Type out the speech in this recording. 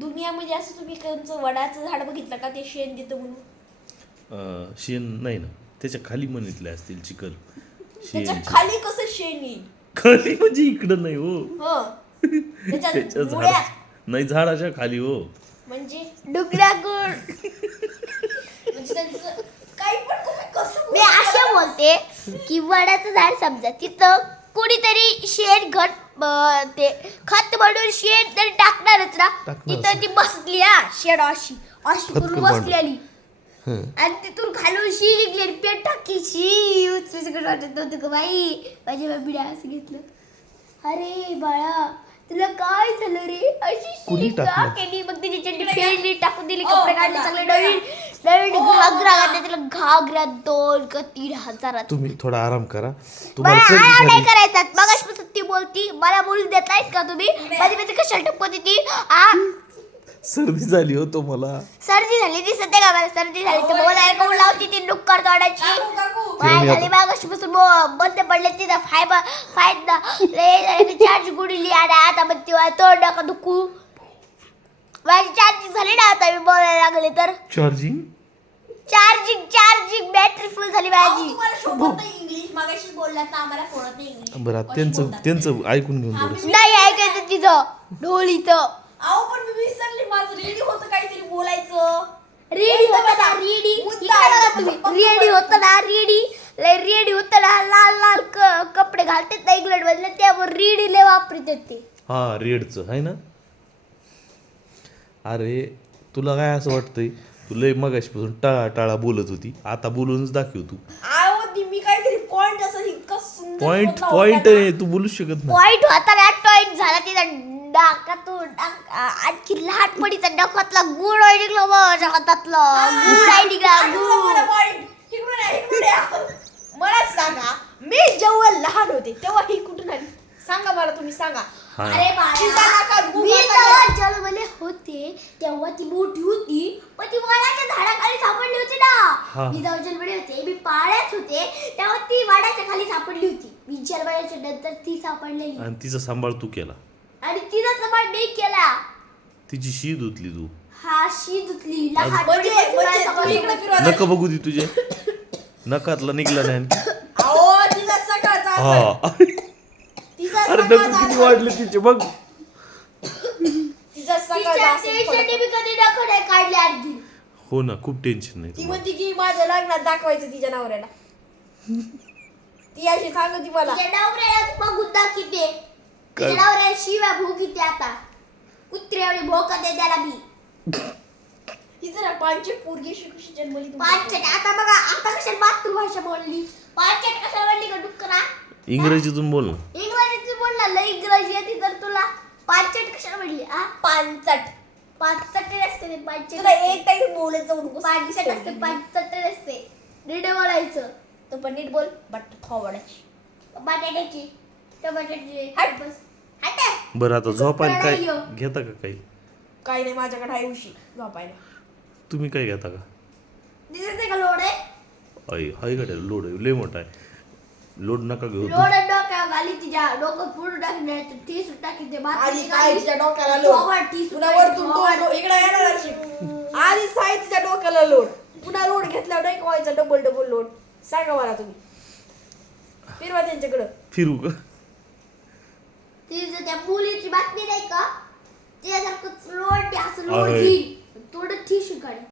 दुनियामध्ये असं तुम्ही कोणचं वडाचं झाड बघितलं का ते शेण देतं म्हणून? शेण नाही ना, त्याच्या खाली म्हणितले असतील चिखल. त्याच्या खाली कसं शेण येईल? खाली म्हणजे इकडं नाही हो, हो त्याच्या त्याच्या झाड मुळ्यात नाही, झाडाच्या खाली हो. म्हणजे डुगरागुड म्हणजे त्यांचं काही पण तुम्ही कसं मी असे बोलते की वडाचं झाड समजा तिथं कोणीतरी शेण ते खत बनवून शेण तरी टाकणारच ना. तिथं ती बसली शेड अशी अशी खत करून मांडू. बसलेली आणि तिथून खालून शी निघली पेट टाकी शी वाटत नव्हतं का बाई. माझ्या मम्मीने असं घेतलं, अरे बाळा तुला काय झालं रे, अशी कुणी शी का टाकलं? केली. मग तिची चड्डी फेडली, टाकून दिली, कपडे काढले चांगले, नवीन नवीन घागरा घातला. तिला घागरा 2 का 3 हजारात. तुम्ही थोडा आराम करा, मला तुम्हाला सर्दी आराम नाही झाली. करायचा. मगाचपासून ती बोलती, मला बोलू देत नाहीत का तुम्ही? मध्ये कशाला टपकत ती सर्दी झाली हो तुम्हाला. सर्दी झाली ती सध्या का मला सर्दी झाली तर बोलायला कोण लावती ती डुक्कर तोडायची. काय झाली मगाचपासून बंद पडले तिथं फायदा लय झाली चार्ज गुडली आणि आता मग ती तोड नका दुखू. माझी चार्जिंग झाली ना आता मी बोलायला लागले तर. चार्जिंग चार्जिंग बॅटरी फुल झाली माझी. तुम्हाला शोभत नाही इंग्लिश, मागाशी बोललात ना आम्हाला कळत नाही इंग्लिश. बरं आता त्यांचं ऐकून घेऊन थोडं. नाही ऐकायचं तिथं ढोलीचं. अहो पण मी विसरली, माझं रेडी होतं काहीतरी बोलायचं. रेडी होता ना रेडी रेडी होता ना रेडी होता ना. लाल कपडे घालतात ना इंग्लंड मधले त्यावर रेडी लय वापरतात ते. हा रेडचं आहे ना. अरे तुला काय असं वाटतंय, तू लय मगाशीपासून टाळा बोलत होती, आता बोलूनच दाखव तू. अहो मी काहीतरी पॉइंट असं इतकं सुंदर पॉइंट होता पॉइंट ना. आहे, तू बोलूच शकत नाही. पॉइंट होता ना टॉईंट झाला तिचा डाकातून आणखी लहानपणीचा डकातला गुड आहे निघला माझ्या हातातला गुड आहे निघला आठवलं मला गुड. point. इकडून या. मला सांगा, मी जेव्हा लहान होते तेव्हा ही कुठून आली? सांगा मला, तुम्ही सांगा. हा. अरे तिच्या नाकात गूळ मी बसायला. तेव्हा जन्मले होते तेव्हा ती मोठी होती पण ती वडाच्या झाडाखाली सापडली होती हा. ना. मी जेव्हा जन्मले होते मी पाळ्यात होते तेव्हा ती वडाच्या खाली सापडली होती. मी जन्मल्याच्या नंतर ती सापडलेली आणि तिचा सांभाळ तू केला, आणि तिचा सांभाळ मी केला. तिची शी धुतली तू. हा शी धुतली म्हणजे तुम्ही इकडे फिरवा. नका बघू ती तुझे नकातला निघला नाही आणखी. अहो तिचा सकाळचा असेल. हा तिचा अरे नको सकाळचा किती असेल. वाढले तिचे बघ. तिचा सकाळचा असेल. मी कधी दाखवले काढले आणखी. हो ना, खूप टेन्शन नाही ती तुम्हाला. म्हणते की माझ्या लग्नात दाखवायचं तिच्या नवऱ्याला. ती अशी सांगते मला. तिच्या नवऱ्याला बघून दाखवते. तिच्या नवऱ्याला शिव्या भोगीते आता. कुत्रे एवढे भोकते त्याला मी. ती जरा पांचे पोरगी कशी जन्मली तुम्ही? पाचट आता बघा आता कशाला मातृभाषा बोलली. पाचट कशाला बोलली का डुक्करा? इंग्रजीतून बोल ना. इंग्रजीत बोलला लय इंग्रजी येते तर तुला. पाचट कशाला बोलली पांचट. पाचट असते ते पाचट. तुला एक टाइम बोलायचं नको. पाचट असते पाचट असते. नीट बोलायचं. तो पण नीट बोल. बट थोडाची. बटाट्याची टमाट्याची हट. बस हट. बरं आता झोपायला काय नाही हो. घेता का काही? काही नाही, माझ्याकडे आहे उशी झोपायला. तुम्ही काय घेता का? दिसत नाही का लोड आहे? आई हाय गाड्या लोड आहे, लय मोठा आहे. लोड नका घेऊ. लोड डोक्यावर घाली तिच्या डोकं पुढे टाकण्याचं टीस टाकी ते आधी काय तिच्या डोक्याला लोड. टीस पुन्हा वरतून इकडे येणार अशी. आधी साई तिच्या डोक्याला लोड. पुन्हा लोड घेतल्यावर नाही व्हायचा डबल लोड. सांगा मला तुम्ही. फिरवा त्यांच्याकडं. फिरू का? तिचं त्या मुलीची बातमी नाही का त्यासारखं लोड असं लोड आहे. घेईल